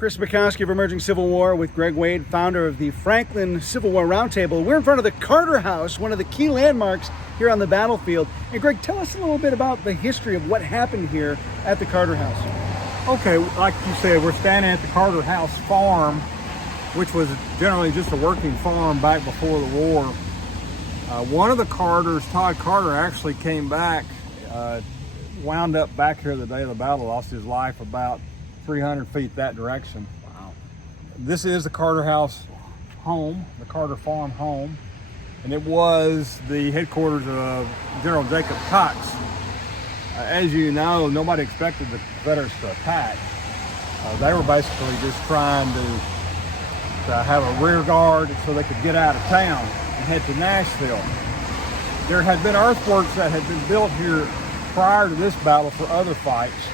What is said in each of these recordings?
Chris Mackowski of Emerging Civil War with Greg Wade, founder of the Franklin Civil War Roundtable. We're in front of the Carter House, one of the key landmarks here on the battlefield. And Greg, tell us a little bit about the history of what happened here at the Carter House. Okay, like you said, we're standing at the Carter House farm, which was generally just a working farm back before the war. One of the Carters, Todd Carter, actually came back, wound up back here the day of the battle, lost his life about 300 feet that direction. Wow. This is the Carter House home, the Carter Farm home, and it was the headquarters of General Jacob Cox. As you know, nobody expected the Confederates to attack. They were basically just trying to have a rear guard so they could get out of town and head to Nashville. There had been earthworks that had been built here prior to this battle for other fights,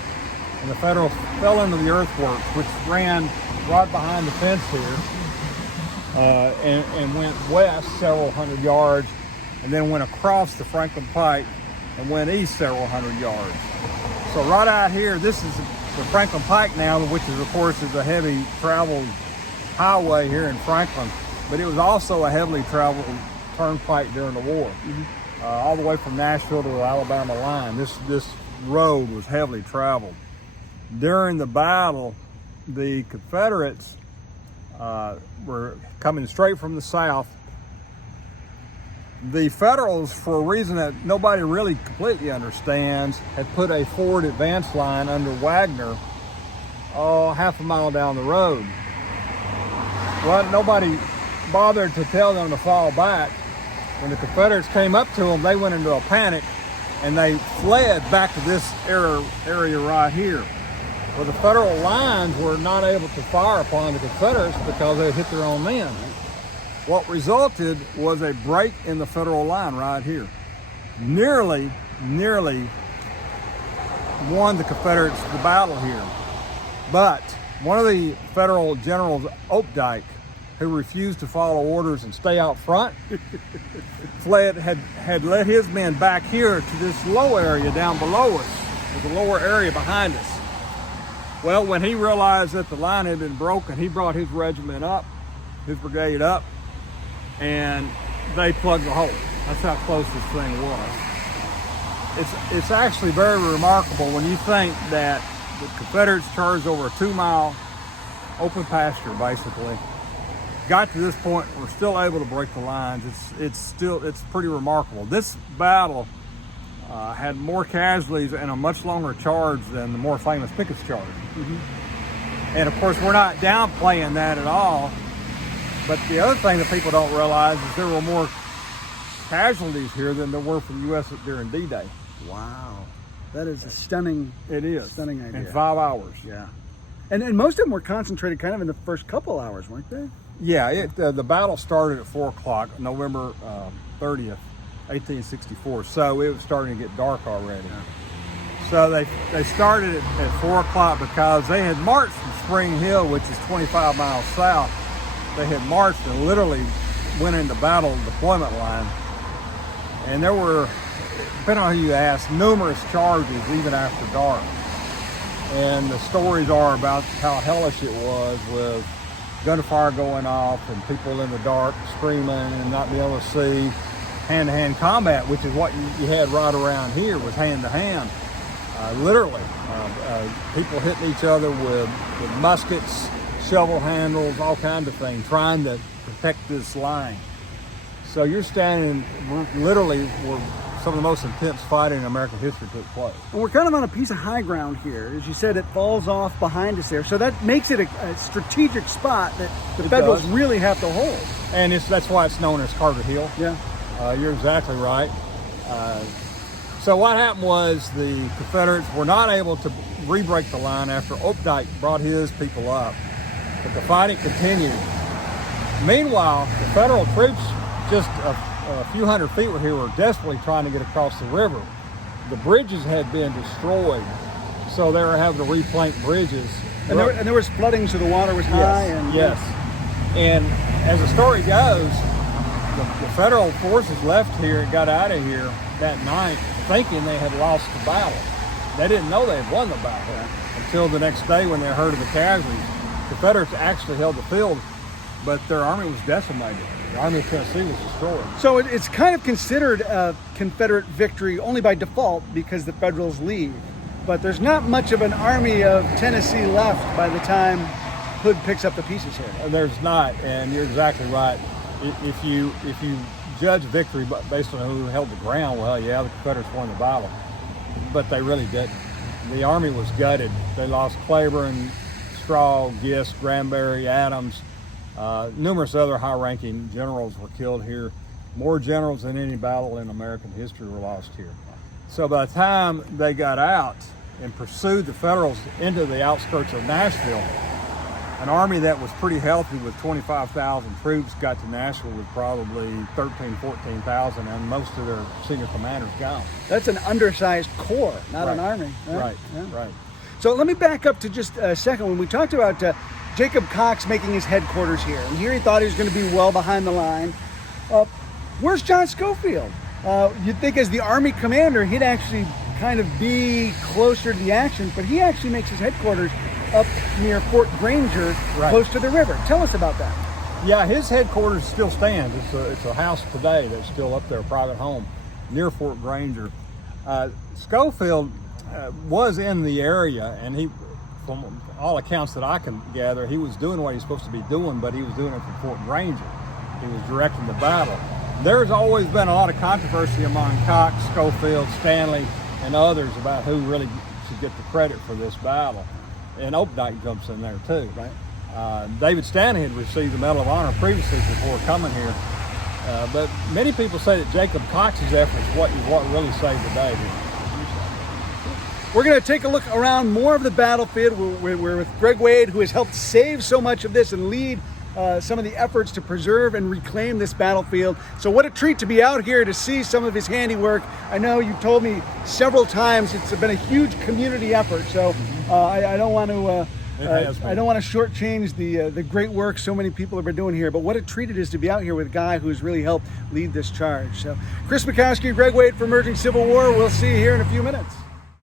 and the Federals fell into the earthworks, which ran right behind the fence here and went west several hundred yards, and then went across the Franklin Pike and went east several hundred yards. So right out here, this is the Franklin Pike now, which is, of course, is a heavy traveled highway here in Franklin, but it was also a heavily traveled turnpike during the war. All the way from Nashville to the Alabama line. This road was heavily traveled. During the battle, the Confederates were coming straight from the south. The Federals, for a reason that nobody really completely understands, had put a forward advance line under Wagner half a mile down the road. Well, nobody bothered to tell them to fall back. When the Confederates came up to them, they went into a panic and they fled back to this area right here. Well, the Federal lines were not able to fire upon the Confederates because they had hit their own men. What resulted was a break in the Federal line right here. Nearly won the Confederates the battle here. But one of the Federal generals, Opdyke, who refused to follow orders and stay out front, had led his men back here to this low area down below us, the lower area behind us. Well, when he realized that the line had been broken, he brought his regiment up, his brigade up, and they plugged the hole. That's how close this thing was. It's actually very remarkable when you think that the Confederates charged over a 2-mile open pasture, basically. Got to this point, we're still able to break the lines. It's pretty remarkable. This battle had more casualties and a much longer charge than the more famous Pickett's Charge. And of course, we're not downplaying that at all. But the other thing that people don't realize is there were more casualties here than there were for the U.S. during D-Day. Wow, that is a stunning. It is stunning idea. In 5 hours. Yeah, and most of them were concentrated kind of in the first couple hours, weren't they? Yeah, the battle started at 4 o'clock, November 30th, 1864. So it was starting to get dark already. Yeah. So they started at 4 o'clock because they had marched from Spring Hill, which is 25 miles south. They had marched and literally went into battle deployment line. And there were, depending on who you ask, numerous charges even after dark. And the stories are about how hellish it was with gunfire going off and people in the dark screaming and not being able to see. Hand-to-hand combat, which is what you had right around here, was hand-to-hand. Literally, people hitting each other with muskets, shovel handles, all kinds of things, trying to protect this line. So you're standing literally where some of the most intense fighting in American history took place. And we're kind of on a piece of high ground here. As you said, it falls off behind us there. So that makes it a strategic spot that the Federals really have to hold. And that's why it's known as Carter Hill. Yeah. You're exactly right. So what happened was the Confederates were not able to re-break the line after Opdyke brought his people up, but the fighting continued. Meanwhile, the Federal troops just a few hundred feet here were desperately trying to get across the river. The bridges had been destroyed, so they were having to replank bridges. And there was flooding, so the water was high. Yes. And as the story goes, the Federal forces left here and got out of here that night thinking they had lost the battle. They didn't know they had won the battle until the next day when they heard of the casualties. Confederates actually held the field, but their army was decimated. The Army of Tennessee was destroyed. So it's kind of considered a Confederate victory only by default because the Federals leave. But there's not much of an army of Tennessee left by the time Hood picks up the pieces here. There's not, and you're exactly right. If you judge victory based on who held the ground, well, yeah, the Confederates won the battle, but they really didn't. The army was gutted. They lost Claiborne, Straw, Gist, Granberry, Adams. Numerous other high-ranking generals were killed here. More generals than any battle in American history were lost here. So by the time they got out and pursued the Federals into the outskirts of Nashville, an army that was pretty healthy with 25,000 troops got to Nashville with probably 13,000, 14,000, and most of their senior commanders gone. That's an undersized corps, not an army. Right, Yeah. right. So let me back up to just a second. When we talked about Jacob Cox making his headquarters here, and here he thought he was going to be well behind the line. Where's John Schofield? You'd think as the Army commander, he'd actually kind of be closer to the action, but he actually makes his headquarters up near Fort Granger, close to the river. Tell us about that. Yeah, his headquarters still stands. It's a house today that's still up there, a private home, near Fort Granger. Schofield was in the area, and he, from all accounts that I can gather, he was doing what he's supposed to be doing, but he was doing it from Fort Granger. He was directing the battle. There's always been a lot of controversy among Cox, Schofield, Stanley, and others about who really should get the credit for this battle. And Opdyke jumps in there too. Right? David Stanley had received the Medal of Honor previously before coming here. But many people say that Jacob Cox's effort is what really saved the day. We're going to take a look around more of the battlefield. We're with Greg Wade, who has helped save so much of this and lead some of the efforts to preserve and reclaim this battlefield. So what a treat to be out here to see some of his handiwork. I know you've told me several times it's been a huge community effort. So I don't want to shortchange the great work so many people have been doing here. But what a treat it is to be out here with a guy who's really helped lead this charge. So Chris Mackowski, Greg Wade for Emerging Civil War. We'll see you here in a few minutes.